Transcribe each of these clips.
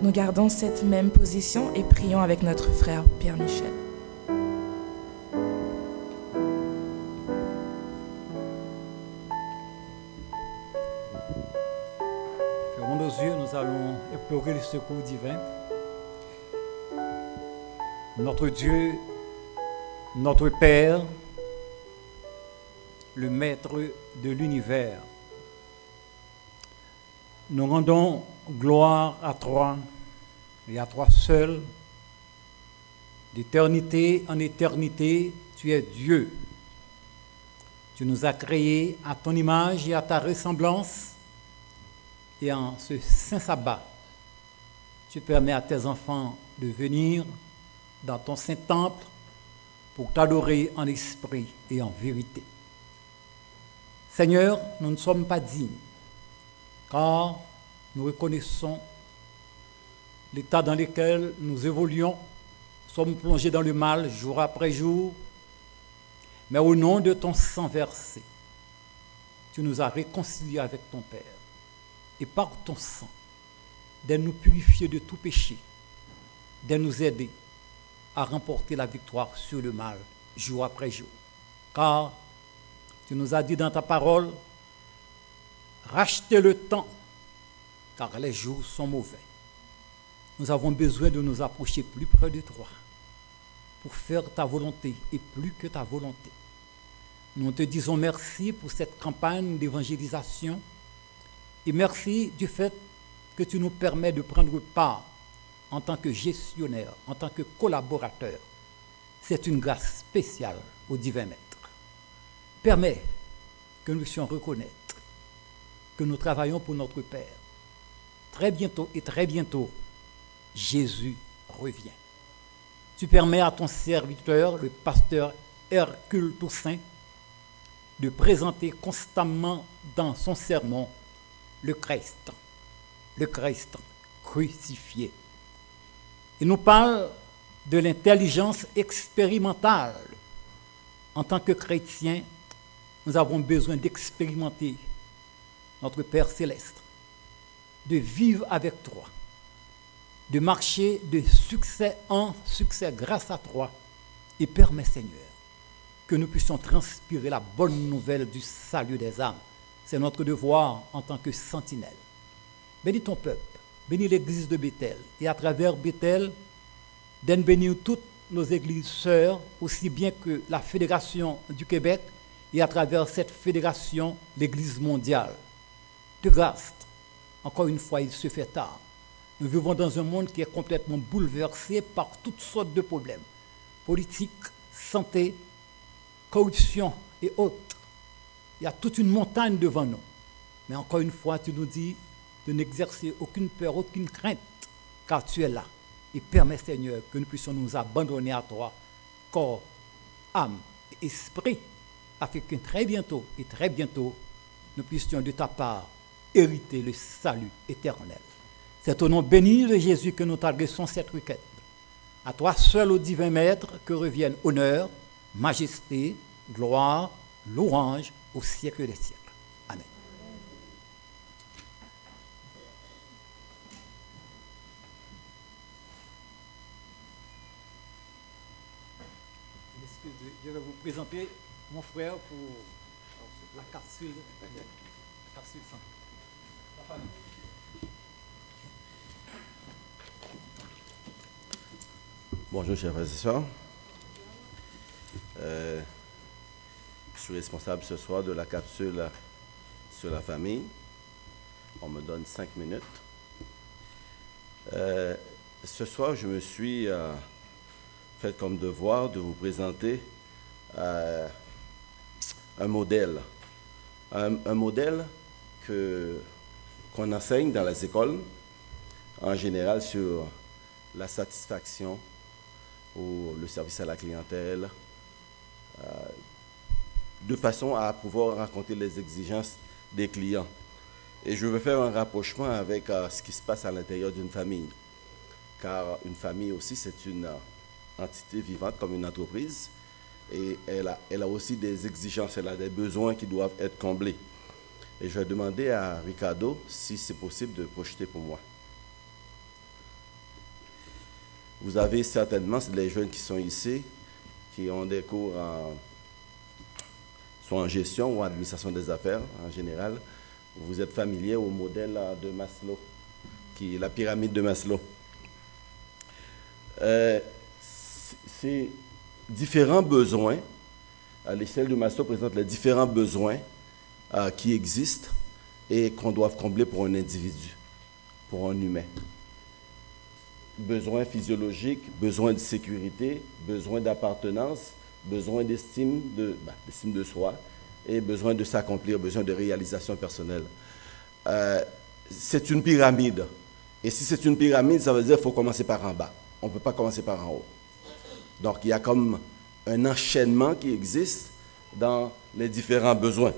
Nous gardons cette même position et prions avec notre frère Pierre Michel. Fermons nos yeux, nous allons implorer le secours divin. Notre Dieu, notre Père, le Maître de l'univers, nous rendons gloire à toi et à toi seul. D'éternité en éternité, tu es Dieu. Tu nous as créés à ton image et à ta ressemblance. Et en ce saint sabbat, tu permets à tes enfants de venir dans ton saint temple pour t'adorer en esprit et en vérité. Seigneur, nous ne sommes pas dignes, car nous reconnaissons l'état dans lequel nous évoluons, sommes plongés dans le mal jour après jour, mais au nom de ton sang versé, tu nous as réconciliés avec ton Père. Et par ton sang, de nous purifier de tout péché, de nous aider à remporter la victoire sur le mal jour après jour. Car tu nous as dit dans ta parole, rachetez le temps, car les jours sont mauvais. Nous avons besoin de nous approcher plus près de toi pour faire ta volonté et plus que ta volonté. Nous te disons merci pour cette campagne d'évangélisation et merci du fait que tu nous permets de prendre part en tant que gestionnaire, en tant que collaborateur. C'est une grâce spéciale au divin Maître. Permets que nous puissions reconnaître que nous travaillons pour notre Père. Très bientôt, Jésus revient. Tu permets à ton serviteur, le pasteur Hercule Toussaint, de présenter constamment dans son sermon le Christ crucifié. Il nous parle de l'intelligence expérimentale. En tant que chrétiens, nous avons besoin d'expérimenter notre Père céleste, de vivre avec toi, de marcher de succès en succès grâce à toi. Et permets, Seigneur, que nous puissions transpirer la bonne nouvelle du salut des âmes. C'est notre devoir en tant que sentinelle. Bénis ton peuple, bénis l'église de Bethel. Et à travers Bethel, donne bénir toutes nos églises sœurs, aussi bien que la Fédération du Québec, et à travers cette fédération, l'église mondiale. De grâce, encore une fois, il se fait tard. Nous vivons dans un monde qui est complètement bouleversé par toutes sortes de problèmes. Politique, santé, corruption et autres. Il y a toute une montagne devant nous. Mais encore une fois, tu nous dis de n'exercer aucune peur, aucune crainte, car tu es là. Et permets, Seigneur, que nous puissions nous abandonner à toi, corps, âme et esprit, afin que très bientôt, nous puissions de ta part hériter le salut éternel. C'est au nom béni de Jésus que nous t'adressons cette requête. À toi seul, ô divin Maître, que reviennent honneur, majesté, gloire, louange au siècle des siècles. Amen. Je vais vous présenter mon frère pour la capsule sang. La famille. Bonjour, chers frères et sœurs. Je suis responsable ce soir de la capsule sur la famille. On me donne 5 minutes. Ce soir, je me suis fait comme devoir de vous présenter un modèle. Un modèle qu'on enseigne dans les écoles, en général sur la satisfaction ou le service à la clientèle, de façon à pouvoir raconter les exigences des clients. Et je veux faire un rapprochement avec ce qui se passe à l'intérieur d'une famille. Car une famille aussi, c'est une entité vivante comme une entreprise. Et elle a aussi des exigences, elle a des besoins qui doivent être comblés. Et je vais demander à Ricardo si c'est possible de projeter pour moi. Vous avez certainement, c'est les jeunes qui sont ici, qui ont des cours soit en gestion ou en administration des affaires en général. Vous êtes familier au modèle de Maslow, qui est la pyramide de Maslow. Ces différents besoins, l'échelle de Maslow présente les différents besoins qui existent et qu'on doit combler pour un individu, pour un humain. Besoin physiologique, besoin de sécurité, besoin d'appartenance, besoin d'estime de soi et besoin de s'accomplir, besoin de réalisation personnelle. C'est une pyramide. Et si c'est une pyramide, ça veut dire qu'il faut commencer par en bas. On ne peut pas commencer par en haut. Donc il y a comme un enchaînement qui existe dans les différents besoins.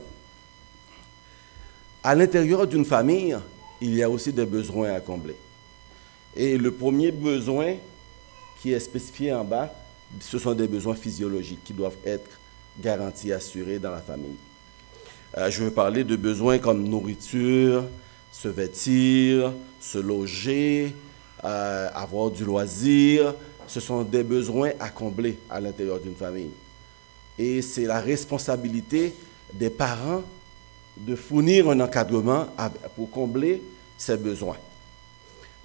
À l'intérieur d'une famille, il y a aussi des besoins à combler. Et le premier besoin qui est spécifié en bas, ce sont des besoins physiologiques qui doivent être garantis, assurés dans la famille. Je veux parler de besoins comme nourriture, se vêtir, se loger, avoir du loisir. Ce sont des besoins à combler à l'intérieur d'une famille. Et c'est la responsabilité des parents de fournir un encadrement pour combler ces besoins.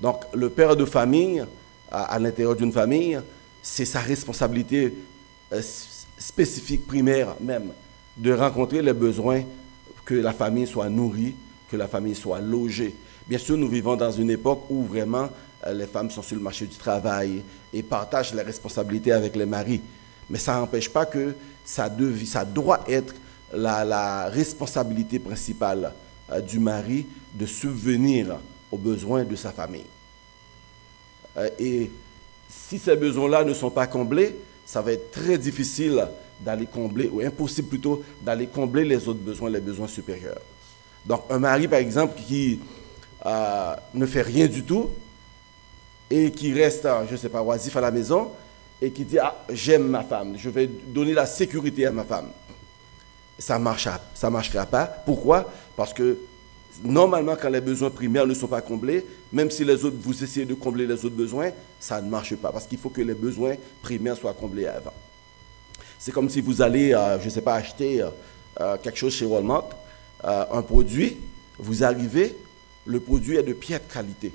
Donc, le père de famille, à l'intérieur d'une famille, c'est sa responsabilité spécifique, primaire même, de rencontrer les besoins, que la famille soit nourrie, que la famille soit logée. Bien sûr, nous vivons dans une époque où vraiment les femmes sont sur le marché du travail et partagent les responsabilités avec les maris. Mais ça n'empêche pas que ça doit être la responsabilité principale du mari de subvenir aux besoins de sa famille. Et si ces besoins-là ne sont pas comblés, ça va être très difficile d'aller combler, ou impossible plutôt, d'aller combler les autres besoins, les besoins supérieurs. Donc un mari, par exemple, qui ne fait rien du tout et qui reste, je ne sais pas, oisif à la maison et qui dit « Ah, j'aime ma femme, je vais donner la sécurité à ma femme ». Ça ne marchera pas. Pourquoi? Parce que normalement, quand les besoins primaires ne sont pas comblés, même si vous essayez de combler les autres besoins, ça ne marche pas. Parce qu'il faut que les besoins primaires soient comblés avant. C'est comme si vous allez, je ne sais pas, acheter quelque chose chez Walmart, un produit, vous arrivez, le produit est de piètre qualité.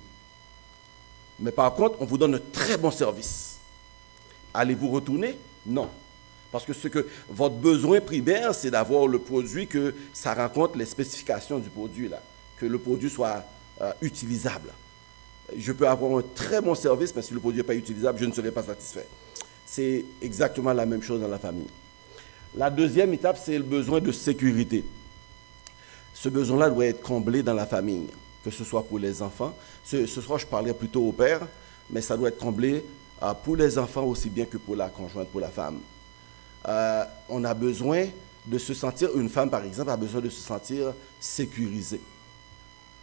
Mais par contre, on vous donne un très bon service. Allez-vous retourner? Non. Parce que votre besoin primaire, c'est d'avoir le produit, que ça rencontre les spécifications du produit, là, que le produit soit utilisable. Je peux avoir un très bon service, mais si le produit n'est pas utilisable, je ne serai pas satisfait. C'est exactement la même chose dans la famille. La deuxième étape, c'est le besoin de sécurité. Ce besoin-là doit être comblé dans la famille, que ce soit pour les enfants. Ce soir, je parlerai plutôt au père, mais ça doit être comblé pour les enfants aussi bien que pour la conjointe, pour la femme. On a besoin de se sentir, une femme par exemple a besoin de se sentir sécurisée.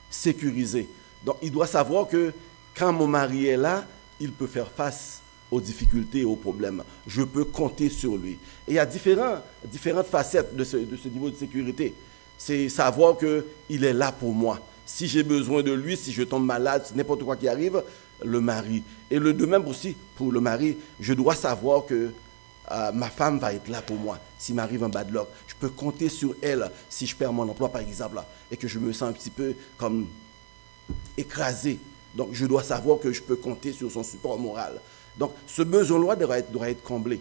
Sécurisée. Donc il doit savoir que quand mon mari est là, il peut faire face aux difficultés et aux problèmes. Je peux compter sur lui. Et il y a différentes facettes de ce niveau de sécurité. C'est savoir qu'il est là pour moi. Si j'ai besoin de lui, si je tombe malade, si n'importe quoi qui arrive, le mari. Et de même aussi pour le mari, je dois savoir que ma femme va être là pour moi. S'il m'arrive un bad luck, je peux compter sur elle si je perds mon emploi, par exemple, et que je me sens un petit peu comme écrasé. Donc, je dois savoir que je peux compter sur son support moral. Donc, ce besoin-là doit être comblé.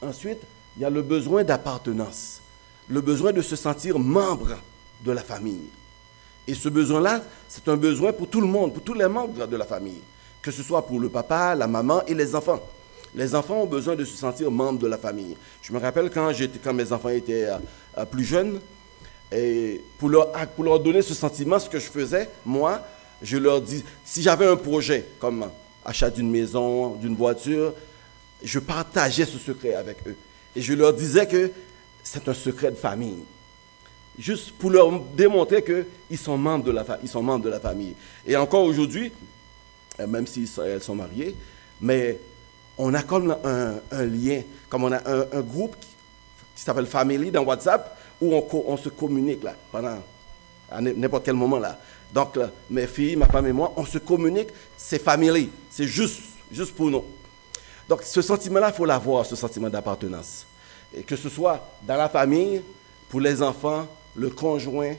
Ensuite, il y a le besoin d'appartenance, le besoin de se sentir membre de la famille. Et ce besoin-là, c'est un besoin pour tout le monde, pour tous les membres de la famille, que ce soit pour le papa, la maman et les enfants. Les enfants ont besoin de se sentir membres de la famille. Je me rappelle quand mes enfants étaient plus jeunes, et pour leur donner ce sentiment, ce que je faisais, moi, je leur dis, si j'avais un projet comme achat d'une maison, d'une voiture, je partageais ce secret avec eux. Et je leur disais que c'est un secret de famille. Juste pour leur démontrer qu'ils sont membres de la famille. Et encore aujourd'hui, même si elles sont mariées, mais on a comme un lien, comme on a un groupe qui s'appelle Family dans WhatsApp, où on se communique là, à n'importe quel moment là. Donc, mes filles, ma femme et moi, on se communique, c'est Family. C'est juste juste pour nous. Donc ce sentiment-là, il faut l'avoir, ce sentiment d'appartenance. Et que ce soit dans la famille, pour les enfants, le conjoint,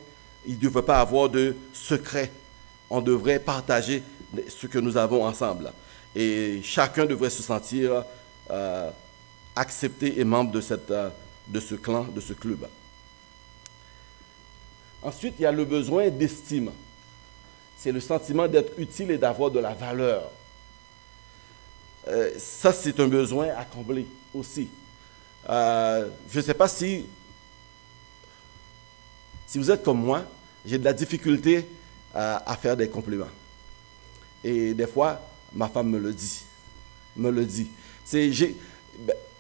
il ne devrait pas avoir de secret. On devrait partager ce que nous avons ensemble. Et chacun devrait se sentir accepté et membre de ce clan, de ce club. Ensuite, il y a le besoin d'estime. C'est le sentiment d'être utile et d'avoir de la valeur. Ça, c'est un besoin à combler aussi. Je ne sais pas si vous êtes comme moi, j'ai de la difficulté à faire des compliments. Et des fois, ma femme me le dit.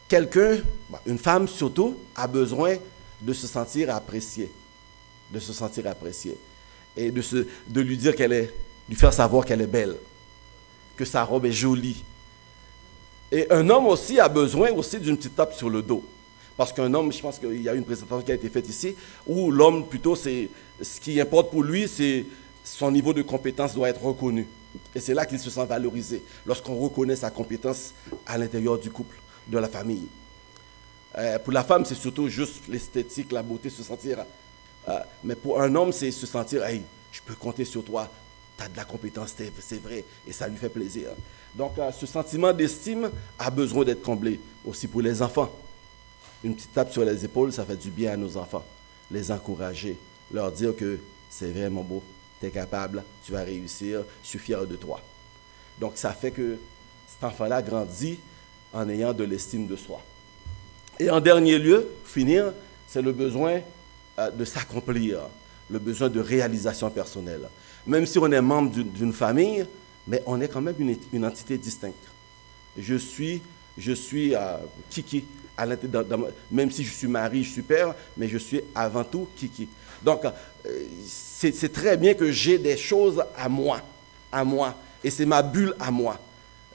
Quelqu'un, une femme surtout, a besoin de se sentir appréciée. Et de lui dire lui faire savoir qu'elle est belle, que sa robe est jolie. Et un homme aussi a besoin aussi d'une petite tape sur le dos. Parce qu'un homme, je pense qu'il y a une présentation qui a été faite ici, où l'homme, plutôt, ce qui importe pour lui, c'est son niveau de compétence doit être reconnu. Et c'est là qu'il se sent valorisé, lorsqu'on reconnaît sa compétence à l'intérieur du couple, de la famille. Pour la femme, c'est surtout juste l'esthétique, la beauté, se sentir. Mais pour un homme, c'est se sentir, hey, je peux compter sur toi, tu as de la compétence, c'est vrai, et ça lui fait plaisir. Donc, ce sentiment d'estime a besoin d'être comblé aussi pour les enfants. Une petite tape sur les épaules, ça fait du bien à nos enfants. Les encourager, leur dire que c'est vraiment beau, tu es capable, tu vas réussir, je suis fier de toi. Donc, ça fait que cet enfant-là grandit en ayant de l'estime de soi. Et en dernier lieu, finir, c'est le besoin de s'accomplir, le besoin de réalisation personnelle. Même si on est membre d'une famille, mais on est quand même une entité distincte. Je suis Kiki, même si je suis mari, je suis père, mais je suis avant tout Kiki. Donc, c'est très bien que j'ai des choses à moi, et c'est ma bulle à moi.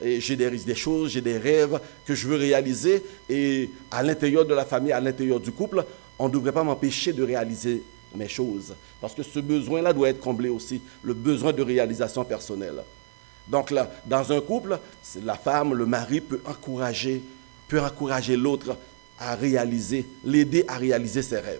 Et j'ai des choses, j'ai des rêves que je veux réaliser, et à l'intérieur de la famille, à l'intérieur du couple, on ne devrait pas m'empêcher de réaliser mes choses, parce que ce besoin-là doit être comblé aussi, le besoin de réalisation personnelle. Donc là, dans un couple, la femme, le mari peut encourager l'autre à réaliser, l'aider à réaliser ses rêves.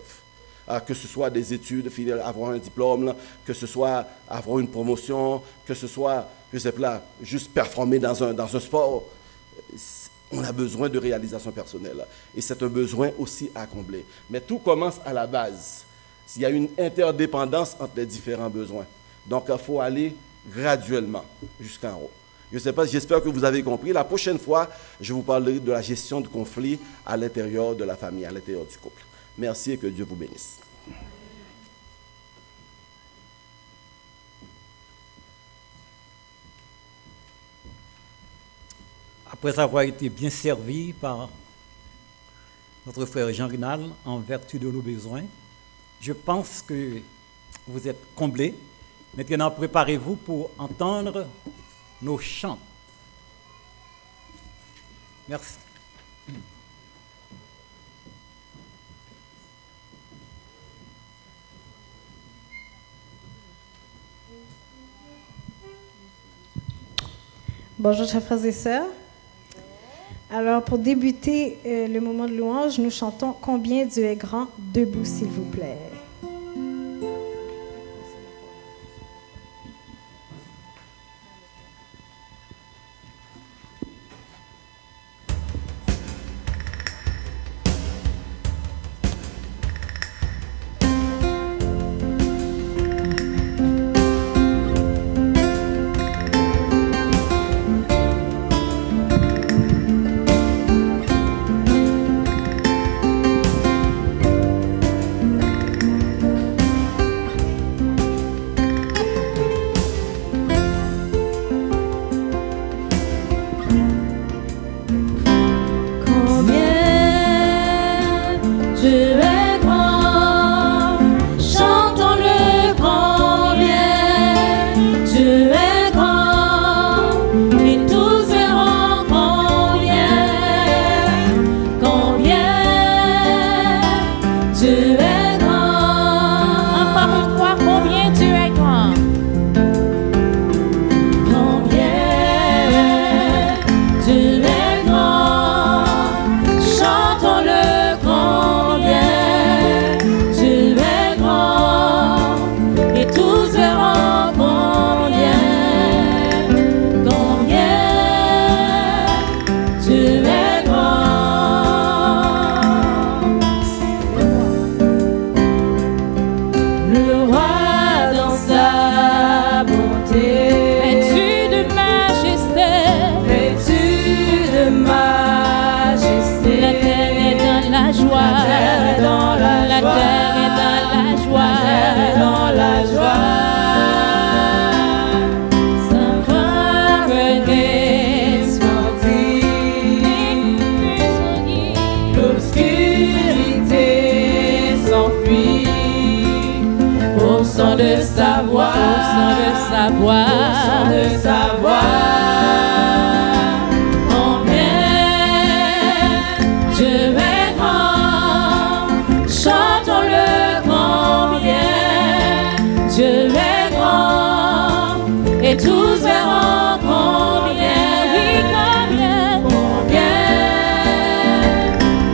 Que ce soit des études, avoir un diplôme, que ce soit avoir une promotion, que ce soit, je ne sais pas, juste performer dans un sport. On a besoin de réalisation personnelle. Et c'est un besoin aussi à combler. Mais tout commence à la base. Il y a une interdépendance entre les différents besoins. Donc, il faut aller graduellement jusqu'en haut. Je ne sais pas, j'espère que vous avez compris. La prochaine fois, je vous parlerai de la gestion de conflits à l'intérieur de la famille, à l'intérieur du couple. Merci et que Dieu vous bénisse. Après avoir été bien servi par notre frère Jean Rinal en vertu de nos besoins, je pense que vous êtes comblés. Maintenant, préparez-vous pour entendre nos chants. Merci. Bonjour, chers frères et sœurs. Alors, pour débuter le moment de louange, nous chantons « Combien Dieu est grand », debout, s'il vous plaît. savoir, de savoir combien Dieu est grand. Chantons-le combien Dieu est grand. Et tous verront combien, oui, combien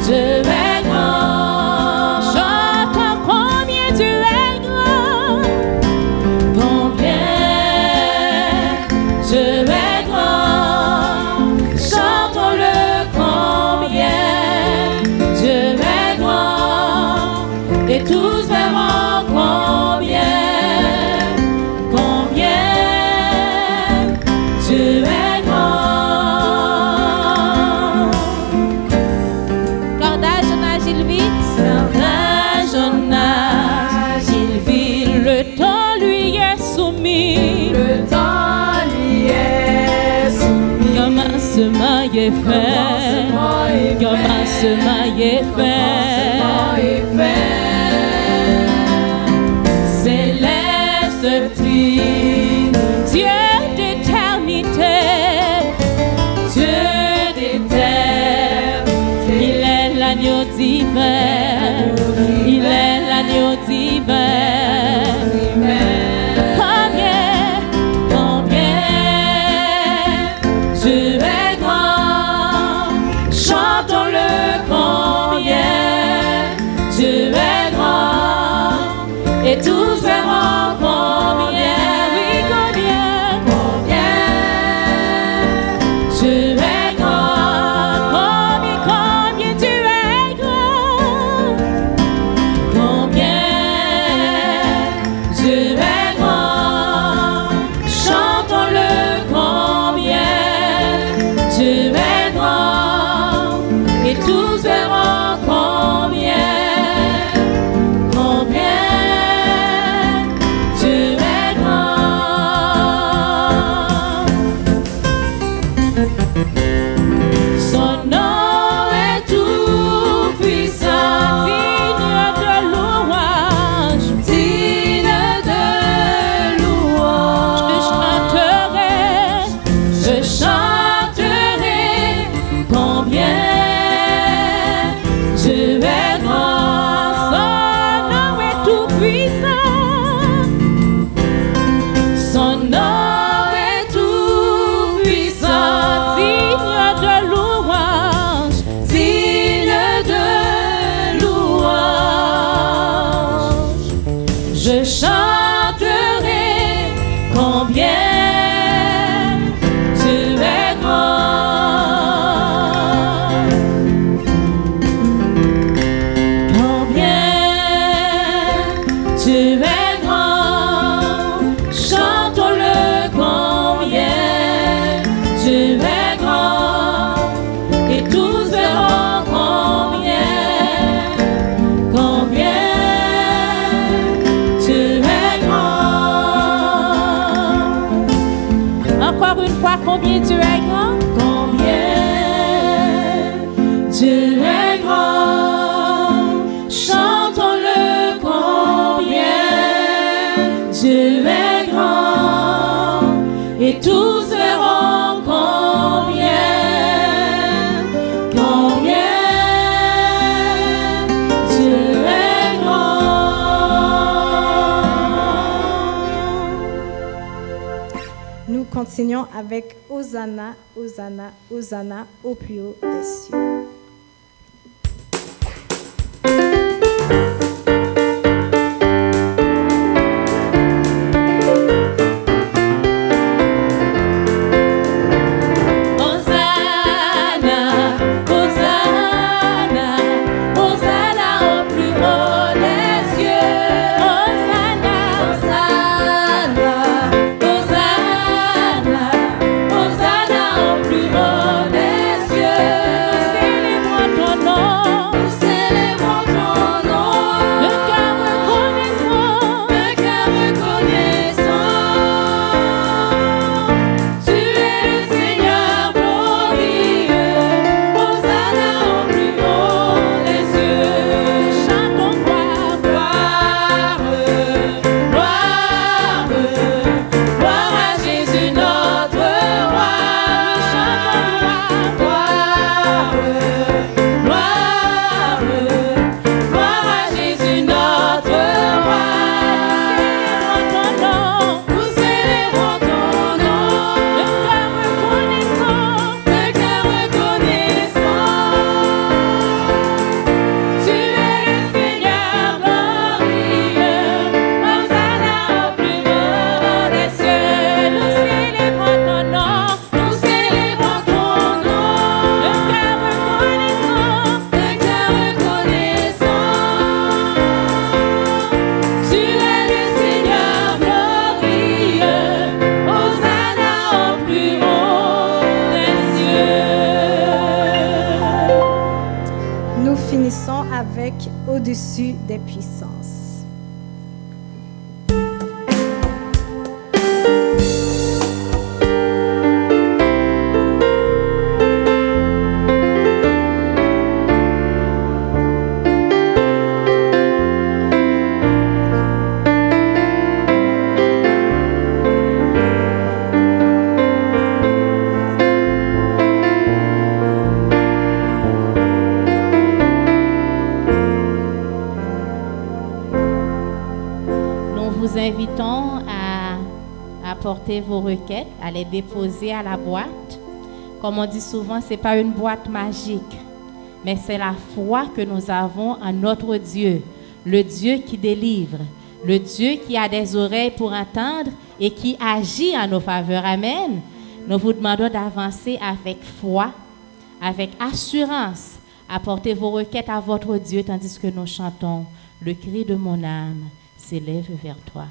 Dieu est grand. Chantons combien Dieu est grand. Combien Dieu est grand. Chantons-le combien Dieu est grand. Et tous verront combien Dieu est grand. Corda Jonas Gilles, le temps lui est soumis. Le temps lui est soumis. Commencement est fait. Commencement est fait. Céleste trine, Dieu d'éternité, Dieu d'éternité. Il est l'agneau divin, il est l'agneau divin. Combien Dieu est grand. Chantons-le combien Dieu est grand. Et tous verront combien, oui, combien Dieu est grand. Combien Dieu est grand. Combien Dieu est grand. Chantons-le combien Dieu est grand. Et tous verront combien Dieu est grand. Son nom est tout puissant, digne de louange, digne de louange. Je chanterai combien Dieu est grand. Son nom est tout puissant. Son nom est tout puissant, digne de louange, digne de louange. Je chanterai combien Dieu est grand. Combien Dieu est grand. Chantons-le combien Dieu est grand. Et tous verront combien Dieu est grand. Encore une fois, combien Dieu est grand. Combien Dieu est grand. Chantons-le combien Dieu est grand. Et tous verront combien Dieu est grand. Nous continuons avec Hosanna, Hosanna, Hosanna au plus haut des cieux. Hosanna, Hosanna, Hosanna au plus haut des cieux. Hosanna, Hosanna, Hosanna, Hosanna au plus haut des cieux. avec au-dessus des puissances. Porter vos requêtes, à les déposer à la boîte. Comme on dit souvent, ce n'est pas une boîte magique, mais c'est la foi que nous avons en notre Dieu, le Dieu qui délivre, le Dieu qui a des oreilles pour entendre et qui agit en nos faveurs. Amen. Nous vous demandons d'avancer avec foi, avec assurance, à porter vos requêtes à votre Dieu, tandis que nous chantons « Le cri de mon âme s'élève vers toi ».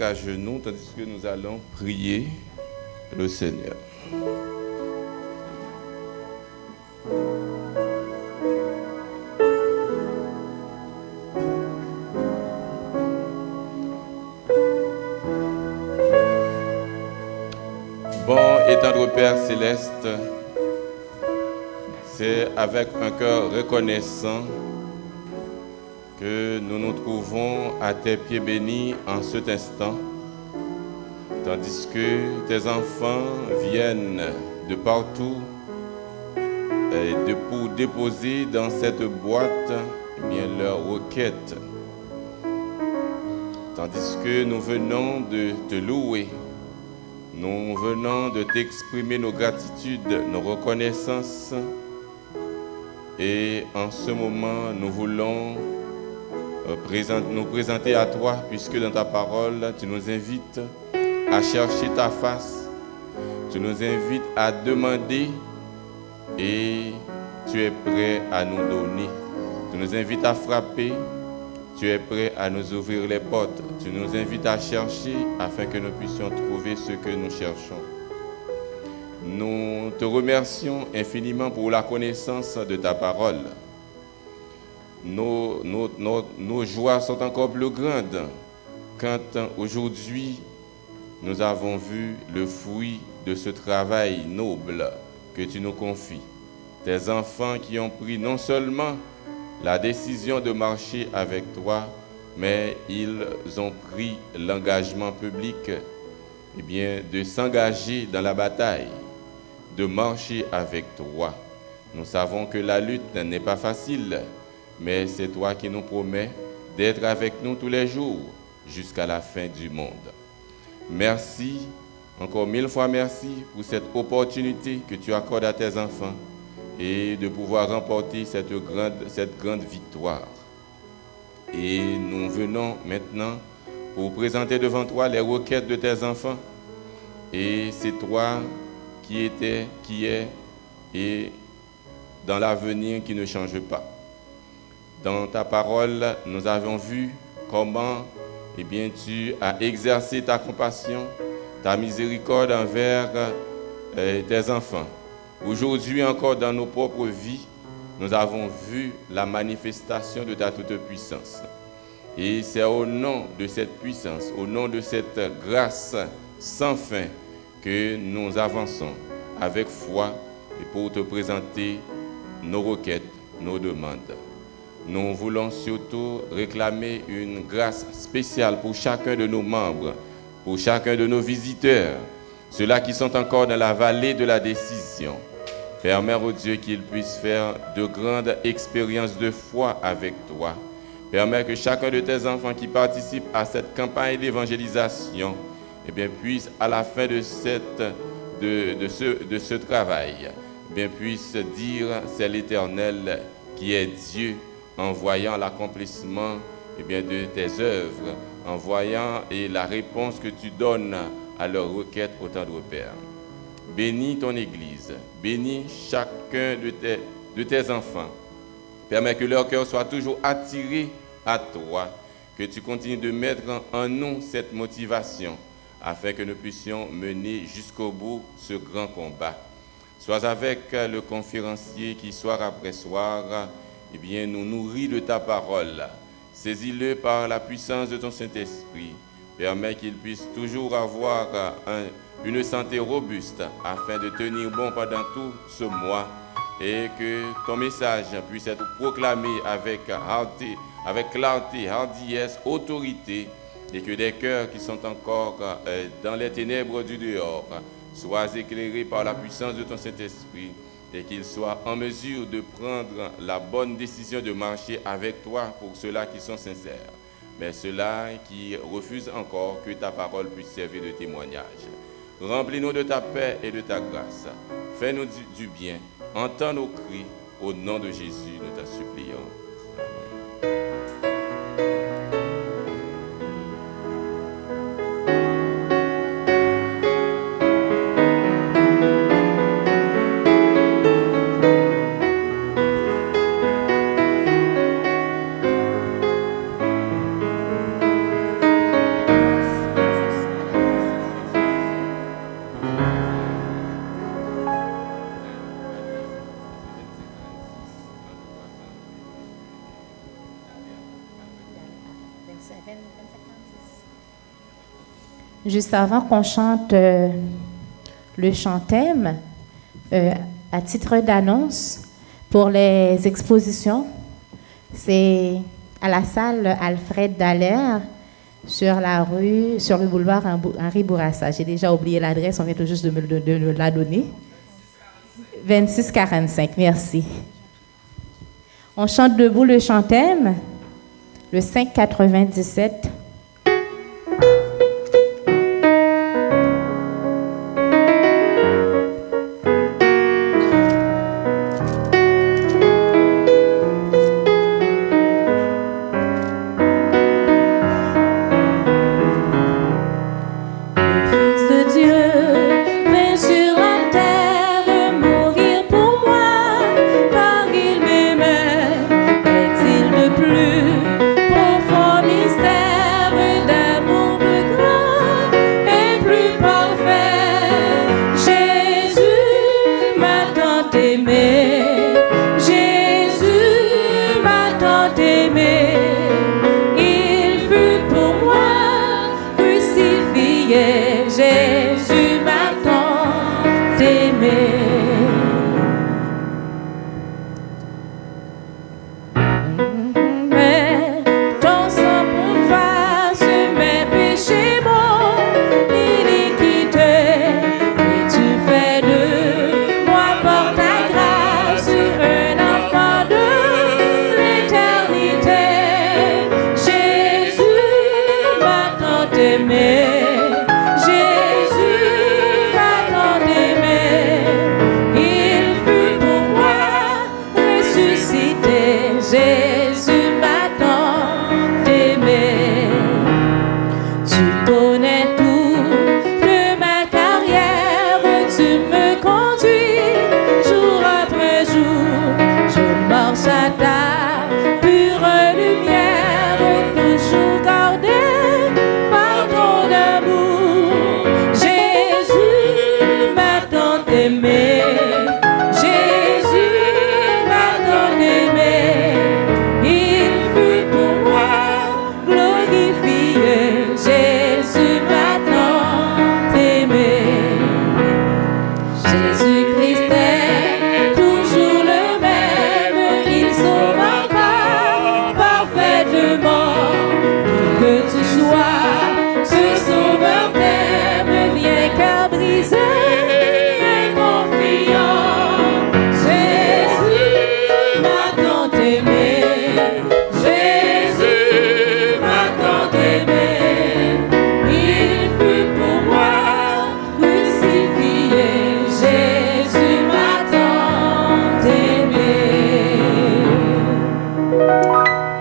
À genoux, tandis que nous allons prier le Seigneur. Bon et tendre Père céleste, c'est avec un cœur reconnaissant que nous nous trouvons à tes pieds bénis en cet instant, tandis que tes enfants viennent de partout pour déposer dans cette boîte leurs requêtes, tandis que nous venons de te louer, nous venons de t'exprimer nos gratitudes, nos reconnaissances, et en ce moment nous voulons nous présenter à toi, puisque dans ta parole, tu nous invites à chercher ta face, tu nous invites à demander et tu es prêt à nous donner. Tu nous invites à frapper, tu es prêt à nous ouvrir les portes. Tu nous invites à chercher afin que nous puissions trouver ce que nous cherchons. Nous te remercions infiniment pour la connaissance de ta parole. Nos joies sont encore plus grandes quand aujourd'hui nous avons vu le fruit de ce travail noble que tu nous confies. Tes enfants qui ont pris non seulement la décision de marcher avec toi, mais ils ont pris l'engagement public de s'engager dans la bataille, de marcher avec toi. Nous savons que la lutte n'est pas facile, mais c'est toi qui nous promets d'être avec nous tous les jours jusqu'à la fin du monde. Merci, encore 1000 fois merci pour cette opportunité que tu accordes à tes enfants et de pouvoir remporter cette grande victoire. Et nous venons maintenant pour présenter devant toi les requêtes de tes enfants. Et c'est toi qui étais, qui est et dans l'avenir qui ne change pas. Dans ta parole, nous avons vu comment tu as exercé ta compassion, ta miséricorde envers tes enfants. Aujourd'hui encore dans nos propres vies, nous avons vu la manifestation de ta toute-puissance. Et c'est au nom de cette puissance, au nom de cette grâce sans fin que nous avançons avec foi et pour te présenter nos requêtes, nos demandes. Nous voulons surtout réclamer une grâce spéciale pour chacun de nos membres, pour chacun de nos visiteurs, ceux-là qui sont encore dans la vallée de la décision. Permets, oh Dieu, qu'ils puissent faire de grandes expériences de foi avec toi. Permets que chacun de tes enfants qui participent à cette campagne d'évangélisation puisse, à la fin de ce travail, puisse dire c'est l'Éternel qui est Dieu, en voyant l'accomplissement de tes œuvres, en voyant la réponse que tu donnes à leurs requêtes au temps de repère. Bénis ton Église, bénis chacun de tes enfants. Permets que leur cœur soit toujours attiré à toi, que tu continues de mettre en nous cette motivation afin que nous puissions mener jusqu'au bout ce grand combat. Sois avec le conférencier qui, soir après soir, nous nourrit de ta parole. Saisis-le par la puissance de ton Saint-Esprit. Permets qu'il puisse toujours avoir une santé robuste afin de tenir bon pendant tout ce mois et que ton message puisse être proclamé avec clarté, hardiesse, autorité et que des cœurs qui sont encore dans les ténèbres du dehors soient éclairés par la puissance de ton Saint-Esprit et qu'ils soient en mesure de prendre la bonne décision de marcher avec toi pour ceux-là qui sont sincères, mais ceux-là qui refusent encore que ta parole puisse servir de témoignage. Remplis-nous de ta paix et de ta grâce. Fais-nous du bien. Entends nos cris. Au nom de Jésus, nous t'en supplions. Juste avant qu'on chante le chant-thème, à titre d'annonce, pour les expositions, c'est à la salle Alfred Dallaire, sur le boulevard Henri Bourassa. J'ai déjà oublié l'adresse, on vient tout juste de me la donner. 2645, merci. On chante debout le chant-thème, le 597. Profond mystère.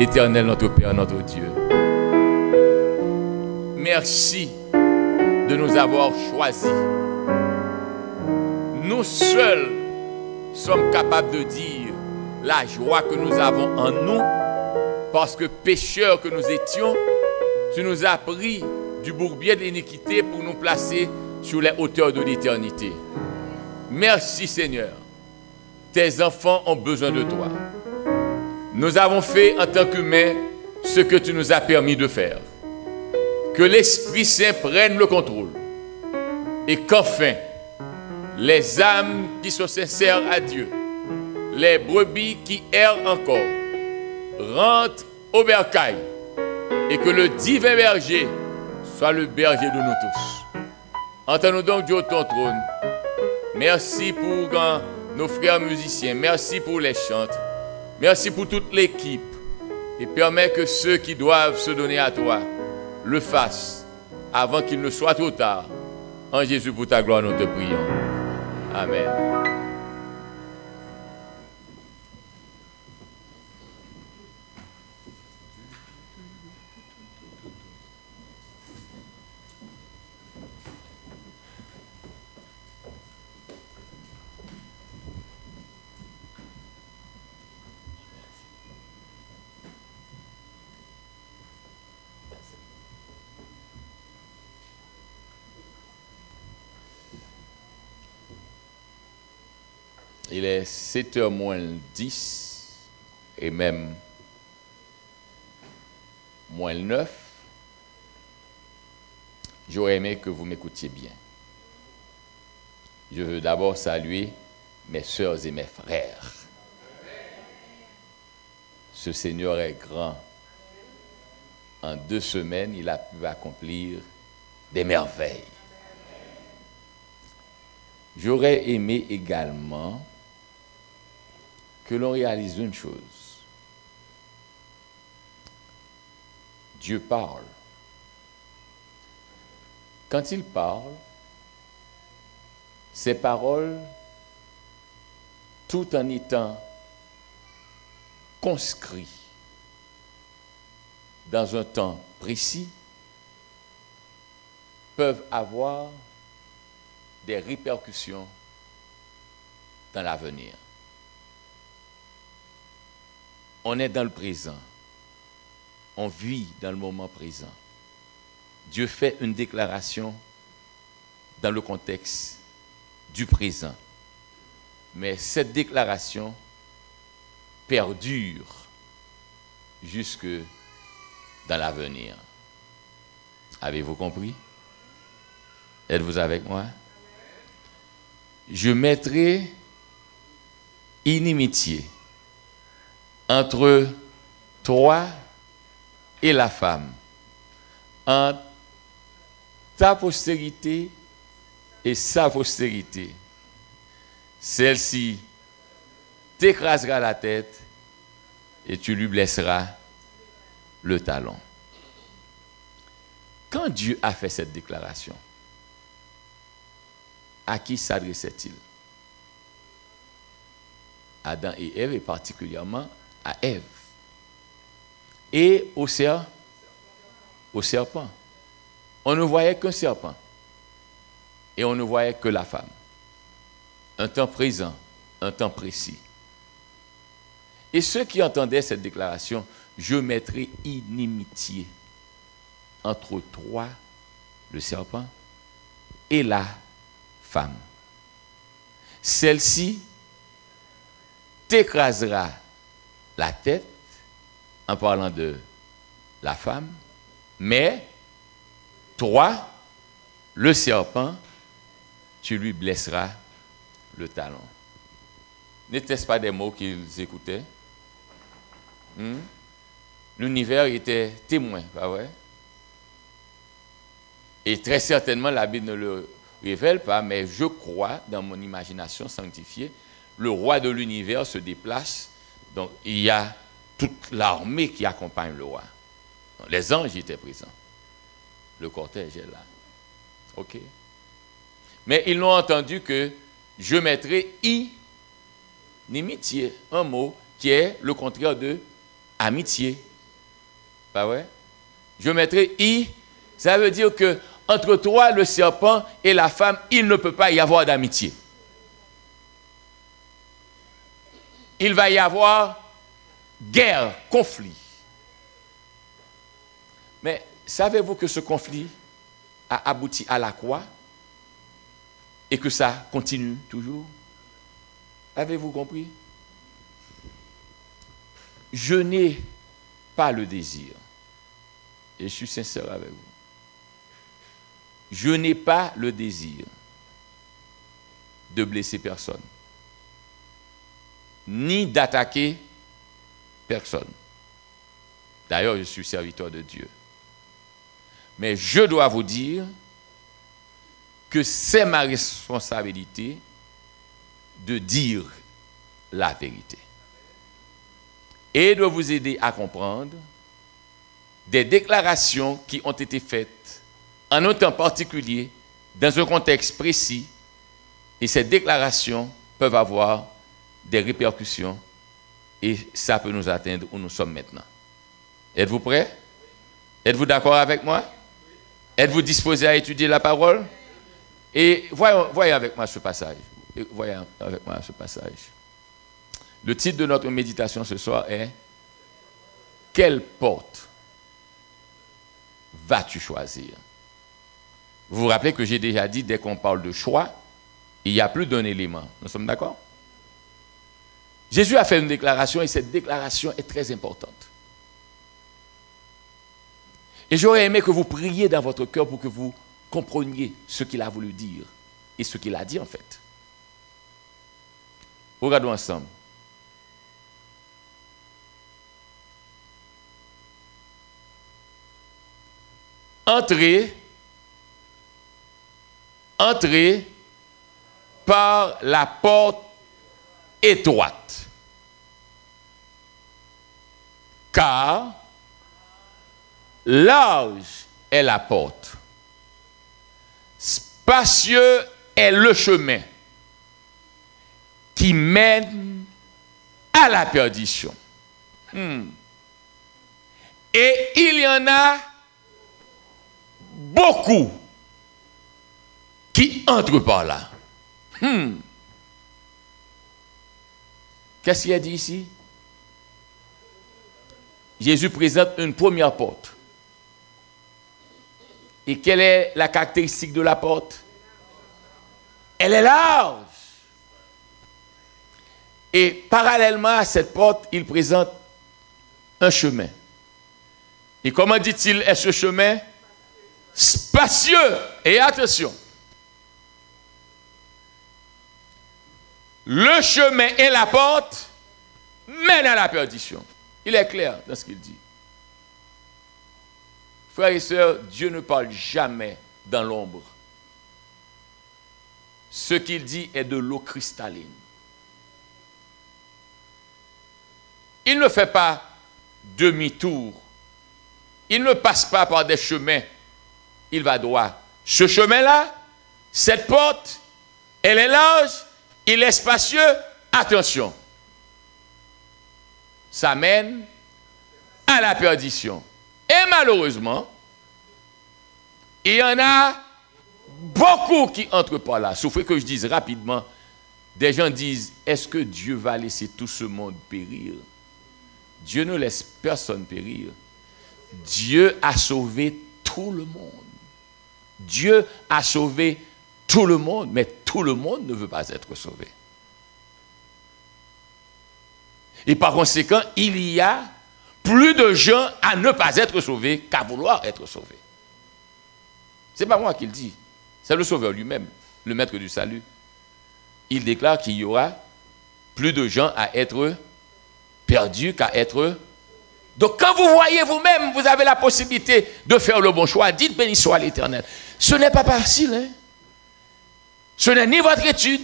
Éternel, notre Père, notre Dieu, merci de nous avoir choisis. Nous seuls sommes capables de dire la joie que nous avons en nous, parce que pécheurs que nous étions, tu nous as pris du bourbier de l'iniquité pour nous placer sur les hauteurs de l'éternité. Merci Seigneur. Tes enfants ont besoin de toi. Nous avons fait en tant qu'humains ce que tu nous as permis de faire. Que l'Esprit Saint prenne le contrôle et qu'enfin, les âmes qui sont sincères à Dieu, les brebis qui errent encore, rentrent au bercail et que le divin berger soit le berger de nous tous. Entends-nous donc Dieu ton trône. Merci pour nos frères musiciens, merci pour les chantres, merci pour toute l'équipe et permets que ceux qui doivent se donner à toi le fassent avant qu'il ne soit trop tard. En Jésus, pour ta gloire, nous te prions. Amen. Il est 7h moins 10 et même moins 9. J'aurais aimé que vous m'écoutiez bien. Je veux d'abord saluer mes sœurs et mes frères. Ce Seigneur est grand. En 2 semaines, il a pu accomplir des merveilles. J'aurais aimé également que l'on réalise une chose. Dieu parle. Quand il parle, ses paroles, tout en étant conscrits dans un temps précis, peuvent avoir des répercussions dans l'avenir. On est dans le présent. On vit dans le moment présent. Dieu fait une déclaration dans le contexte du présent. Mais cette déclaration perdure jusque dans l'avenir. Avez-vous compris? Êtes-vous avec moi? Je mettrai inimitié entre toi et la femme, entre ta postérité et sa postérité. Celle-ci t'écrasera la tête et tu lui blesseras le talon. Quand Dieu a fait cette déclaration, à qui s'adressait-il? Adam et Ève, et particulièrement à Ève. Et au serpent. On ne voyait qu'un serpent. Et on ne voyait que la femme. Un temps présent, un temps précis. Et ceux qui entendaient cette déclaration, je mettrai inimitié entre toi, le serpent, et la femme. Celle-ci t'écrasera la tête en parlant de la femme, mais toi, le serpent, tu lui blesseras le talon. N'était-ce pas des mots qu'ils écoutaient? L'univers était témoin, pas vrai? Et très certainement, la Bible ne le révèle pas, mais je crois, dans mon imagination sanctifiée, le roi de l'univers se déplace. Donc, il y a toute l'armée qui accompagne le roi. Donc, les anges étaient présents. Le cortège est là. OK? Mais ils n'ont entendu que je mettrai inimitié, un mot qui est le contraire de amitié. Pas vrai? Je mettrai I. Ça veut dire que entre toi, le serpent, et la femme, il ne peut pas y avoir d'amitié. Il va y avoir guerre, conflit. Mais savez-vous que ce conflit a abouti à la croix et que ça continue toujours? Avez-vous compris? Je n'ai pas le désir, et je suis sincère avec vous, je n'ai pas le désir de blesser personne, ni d'attaquer personne. D'ailleurs, je suis serviteur de Dieu. Mais je dois vous dire que c'est ma responsabilité de dire la vérité et de vous aider à comprendre des déclarations qui ont été faites en un temps particulier, dans un contexte précis, et ces déclarations peuvent avoir des répercussions et ça peut nous atteindre où nous sommes maintenant. Êtes-vous prêts? Êtes-vous d'accord avec moi? Êtes-vous disposé à étudier la parole? Et voyez avec moi ce passage. Voyez avec moi ce passage. Le titre de notre méditation ce soir est « Quelle porte vas-tu choisir ?» Vous vous rappelez que j'ai déjà dit, dès qu'on parle de choix, il n'y a plus d'un élément. Nous sommes d'accord? Jésus a fait une déclaration et cette déclaration est très importante. Et j'aurais aimé que vous priez dans votre cœur pour que vous compreniez ce qu'il a voulu dire et ce qu'il a dit en fait. Regardons ensemble. Entrez par la porte étroite, car large est la porte, spacieux est le chemin qui mène à la perdition. Et il y en a beaucoup qui entrent par là. Qu'est-ce qu'il a dit ici? Jésus présente une première porte. Et quelle est la caractéristique de la porte? Elle est large. Et parallèlement à cette porte, il présente un chemin. Et comment dit-il est ce chemin? Spacieux. Et attention. Le chemin et la porte mènent à la perdition. Il est clair dans ce qu'il dit. Frères et sœurs, Dieu ne parle jamais dans l'ombre. Ce qu'il dit est de l'eau cristalline. Il ne fait pas demi-tour. Il ne passe pas par des chemins. Il va droit. Ce chemin-là, cette porte, elle est large, il est spacieux. Attention. Ça mène à la perdition. Et malheureusement, il y en a beaucoup qui entrent par là. Sauf que je dise rapidement, des gens disent, est-ce que Dieu va laisser tout ce monde périr? Dieu ne laisse personne périr. Dieu a sauvé tout le monde. Dieu a sauvé tout le monde, mais tout le monde ne veut pas être sauvé. Et par conséquent, il y a plus de gens à ne pas être sauvés qu'à vouloir être sauvés. Ce n'est pas moi qui le dis, c'est le Sauveur lui-même, le Maître du salut. Il déclare qu'il y aura plus de gens à être perdus qu'à être... Donc quand vous voyez vous-même, vous avez la possibilité de faire le bon choix, dites béni soit l'Éternel. Ce n'est pas facile, hein? Ce n'est ni votre étude,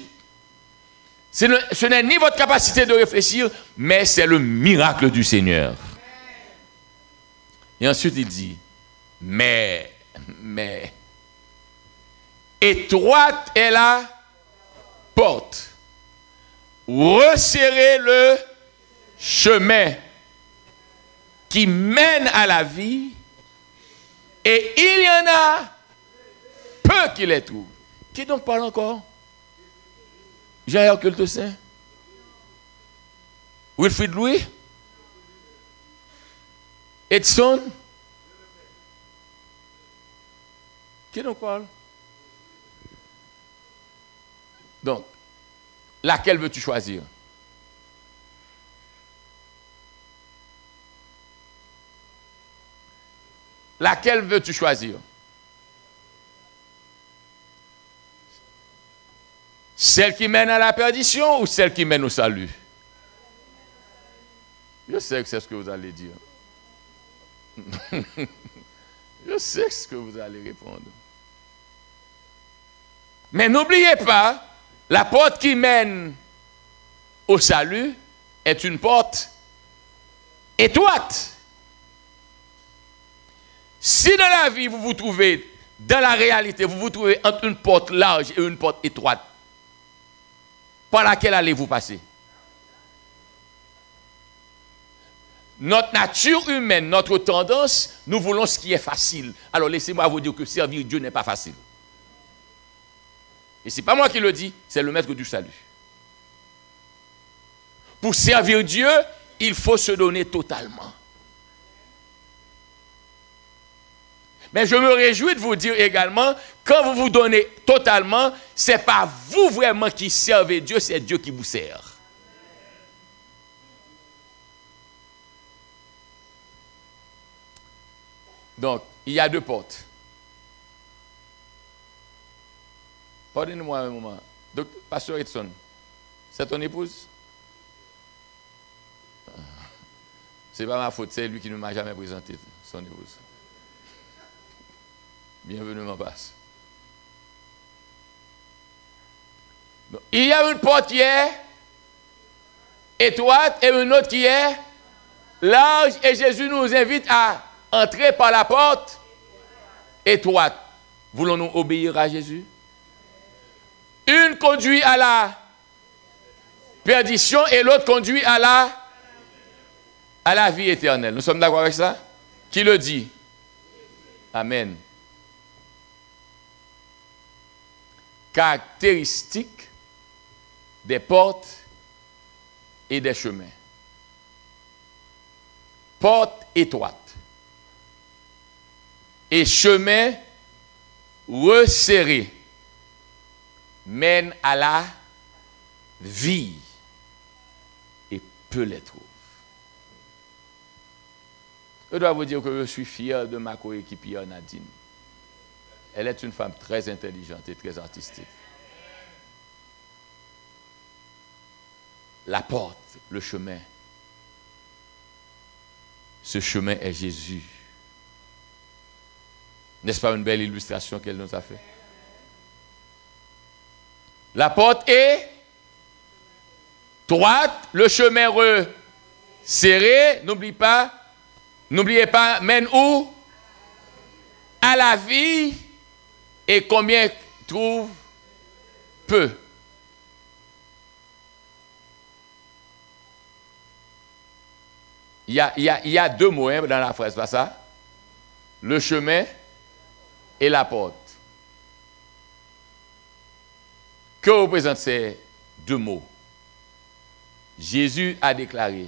ce n'est ni votre capacité de réfléchir, mais c'est le miracle du Seigneur. Et ensuite il dit, mais, étroite est la porte, resserrez le chemin qui mène à la vie, et il y en a peu qui les trouvent. Qui donc parle encore? Jean-Hercule Toussaint? Wilfrid Louis? Edson? Qui donc parle? Donc, laquelle veux-tu choisir? Laquelle veux-tu choisir? Celle qui mène à la perdition ou celle qui mène au salut? Je sais que c'est ce que vous allez dire. Je sais ce que vous allez répondre. Mais n'oubliez pas, la porte qui mène au salut est une porte étroite. Si dans la vie, vous vous trouvez, dans la réalité, vous vous trouvez entre une porte large et une porte étroite, par laquelle allez-vous passer? Notre nature humaine, notre tendance, nous voulons ce qui est facile. Alors laissez-moi vous dire que servir Dieu n'est pas facile. Et ce n'est pas moi qui le dis, c'est le maître du salut. Pour servir Dieu, il faut se donner totalement. Mais je me réjouis de vous dire également, quand vous vous donnez totalement, ce n'est pas vous vraiment qui servez Dieu, c'est Dieu qui vous sert. Donc, il y a deux portes. Pardonnez-moi un moment. Donc, Pasteur Edson, c'est ton épouse? Ce n'est pas ma faute, c'est lui qui ne m'a jamais présenté son épouse. Bienvenue, mon passe. Donc, il y a une porte qui est étroite et une autre qui est large, et Jésus nous invite à entrer par la porte étroite. Voulons-nous obéir à Jésus? Une conduit à la perdition et l'autre conduit à la vie éternelle. Nous sommes d'accord avec ça? Qui le dit? Amen. Caractéristiques des portes et des chemins. Porte étroite et chemin resserré mène à la vie et peu les trouve. Je dois vous dire que je suis fier de ma coéquipière Nadine. Elle est une femme très intelligente et très artistique. La porte, le chemin. Ce chemin est Jésus. N'est-ce pas une belle illustration qu'elle nous a fait? La porte est droite, le chemin resserré. N'oubliez pas, mène où? À la vie. Et combien trouve? Peu. Il y a deux mots dans la phrase, pas ça? Le chemin et la porte. Que représentent ces deux mots? Jésus a déclaré,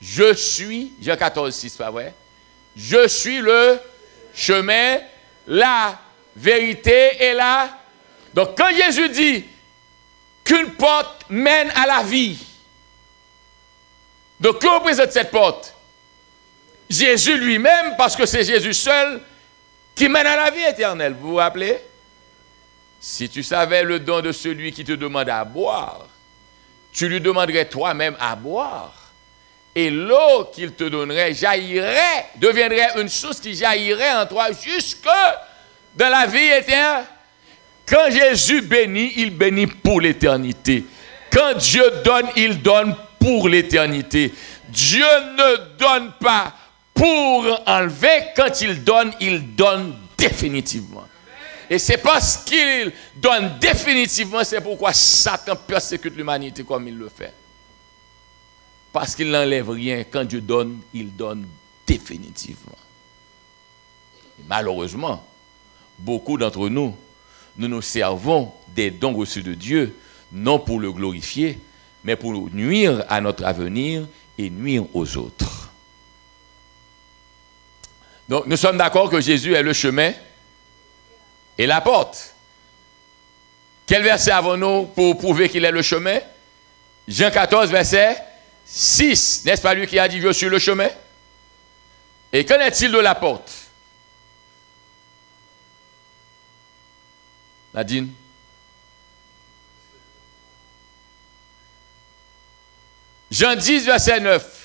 je suis, Jean 14, 6, pas vrai? Je suis le chemin, la vérité et la... Donc quand Jésus dit qu'une porte mène à la vie, donc que représente cette porte? Jésus lui-même, parce que c'est Jésus seul qui mène à la vie éternelle. Vous vous rappelez? Si tu savais le don de celui qui te demande à boire, tu lui demanderais toi-même à boire. Et l'eau qu'il te donnerait jaillirait, deviendrait une source qui jaillirait en toi jusque dans la vie éternelle. Quand Jésus bénit, il bénit pour l'éternité. Quand Dieu donne, il donne pour l'éternité. Dieu ne donne pas pour enlever. Quand il donne définitivement. Et c'est parce qu'il donne définitivement, c'est pourquoi Satan persécute l'humanité comme il le fait. parce qu'il n'enlève rien. Quand Dieu donne, il donne définitivement. Et malheureusement, beaucoup d'entre nous, nous nous servons des dons reçus de Dieu, non pour le glorifier, mais pour nuire à notre avenir et nuire aux autres. Donc, nous sommes d'accord que Jésus est le chemin et la porte. Quel verset avons-nous pour prouver qu'il est le chemin? Jean 14, verset 6. N'est-ce pas lui qui a dit « Je suis le chemin » ? Et qu'en est-il de la porte? Nadine? Jean 10, verset 9.